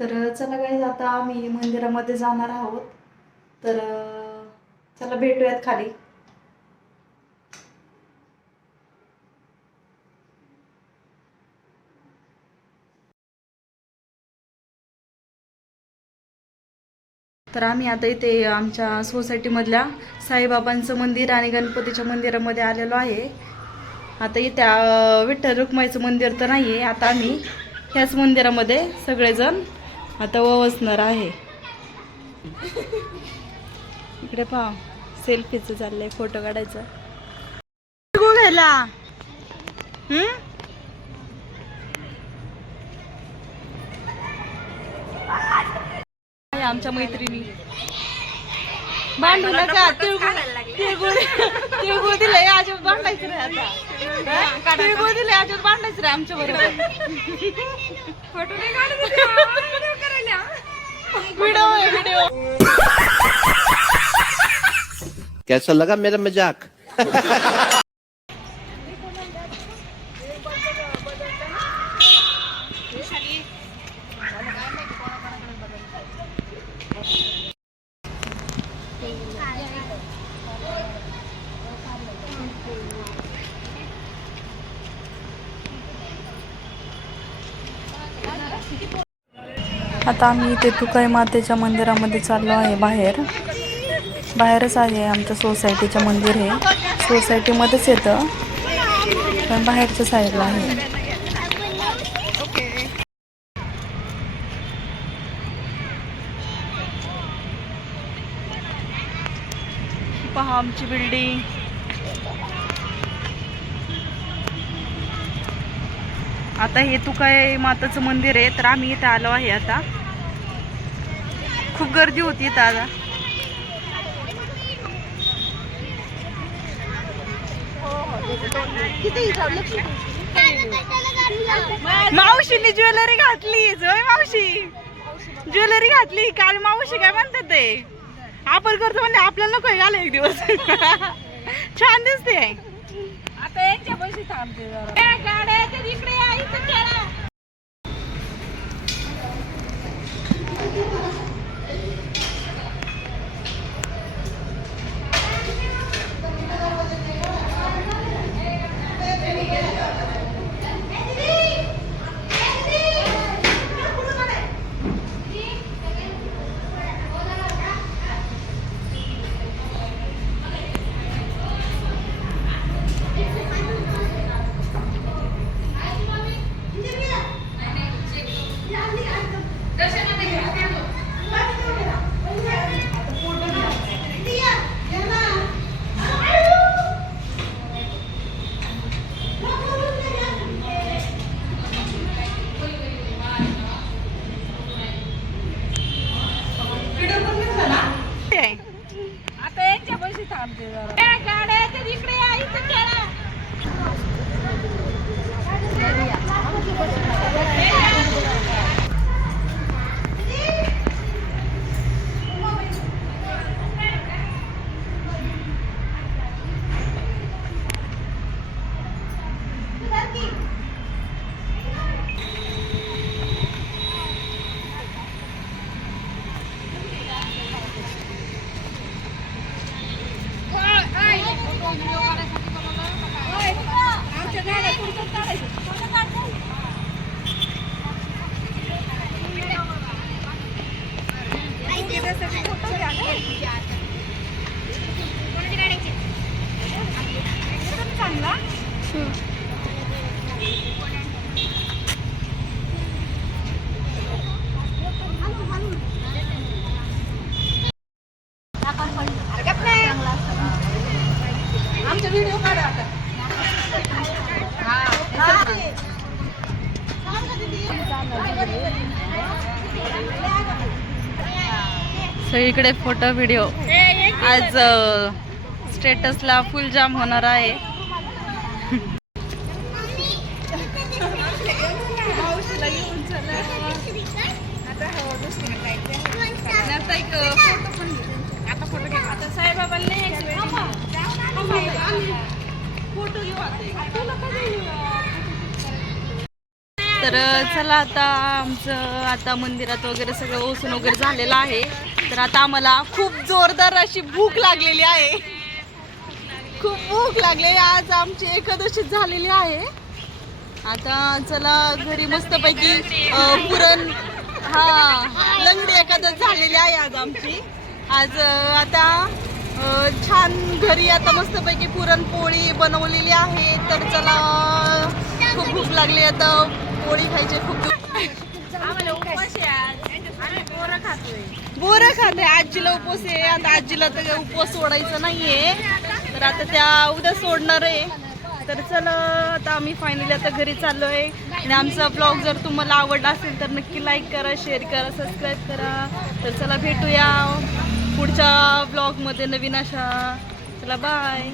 तर चला गाईज, आता आम्ही मंदिरामध्ये जाणार आहोत. तर चला भेटूयात खाली. तर आम्ही आता इथे आमच्या सोसायटीमधल्या साईबाबांचं मंदिर आणि गणपतीच्या मंदिरामध्ये आलेलो आहे. आता इथे विठ्ठल रुक्माईचं मंदिर तर नाही आहे. आता आम्ही ह्याच मंदिरामध्ये सगळेजण आता वसणार आहे. इकडे पहा, सेल्फीचं चाललंय, फोटो काढायचा. आमच्या मैत्रिणी भांडू नका. तिळगुळ दिलंय, अजिबात भांडायचं नाही. आता तिळगुळ दिलंय, अजिबात भांडायचं नाही आमच्या बरोबर. व्हिडिओ कैसा लगा मेरा मजाक? आता आम्ही इथे तुकाई मातेच्या मंदिरामध्ये चाललो आहे. बाहेरच आहे आमच्या सोसायटीचं मंदिर. हे सोसायटीमध्येच येतं, पण बाहेरच्या साईडला आहे. पहा आमची बिल्डिंग. आता हे तुकाई माताचं मंदिर आहे. तर आम्ही इथे आलो आहे. आता खूप गर्दी होती इथं. आता मावशीने ज्वेलरी घातली. जोय मावशी ज्वेलरी घातली काल. मावशी काय म्हणतात ते, आपण करतो म्हणजे आपल्याला नको घाला एक दिवस. छान दिसते. आता यांच्या पैसे थांबते जरा. गाड्या इकडे आता यांच्या पैसे थांबते जरा. गाड्या इकडे चांगला. आमचा व्हिडिओ काढा आता. सगळीकडे फोटो व्हिडिओ. आज स्टेटसला फुल जाम होणार आहे. फोटो घेऊ. तर चला आता आमचं आता मंदिरात वगैरे सगळं ओसून वगैरे झालेलं आहे. तर आता आम्हाला खूप जोरदार अशी भूक लागलेली आहे. खूप भूक लागलेली. आज आमची एकादशी झालेली आहे. आता चला घरी मस्तपैकी पुरण लंगडी एकादश झालेली आहे आज आमची. आज आता छान घरी आता मस्तपैकी पुरणपोळी बनवलेली आहे. तर चला खूप भूक लागली आता पोळी खायची. खूप बोरं खाते. आजीला उपवास आहे. आता आजीला तर उपवास सोडायचा नाहीये. तर आता त्या उद्या सोडणार आहे. तर चला आता आम्ही फायनली आता घरी चाललोय. आणि आमचा ब्लॉग जर तुम्हाला आवडला असेल तर नक्की लाईक करा, शेअर करा, सबस्क्राईब करा. तर चला भेटूया पुढच्या ब्लॉगमध्ये नवीन अशा. चला बाय.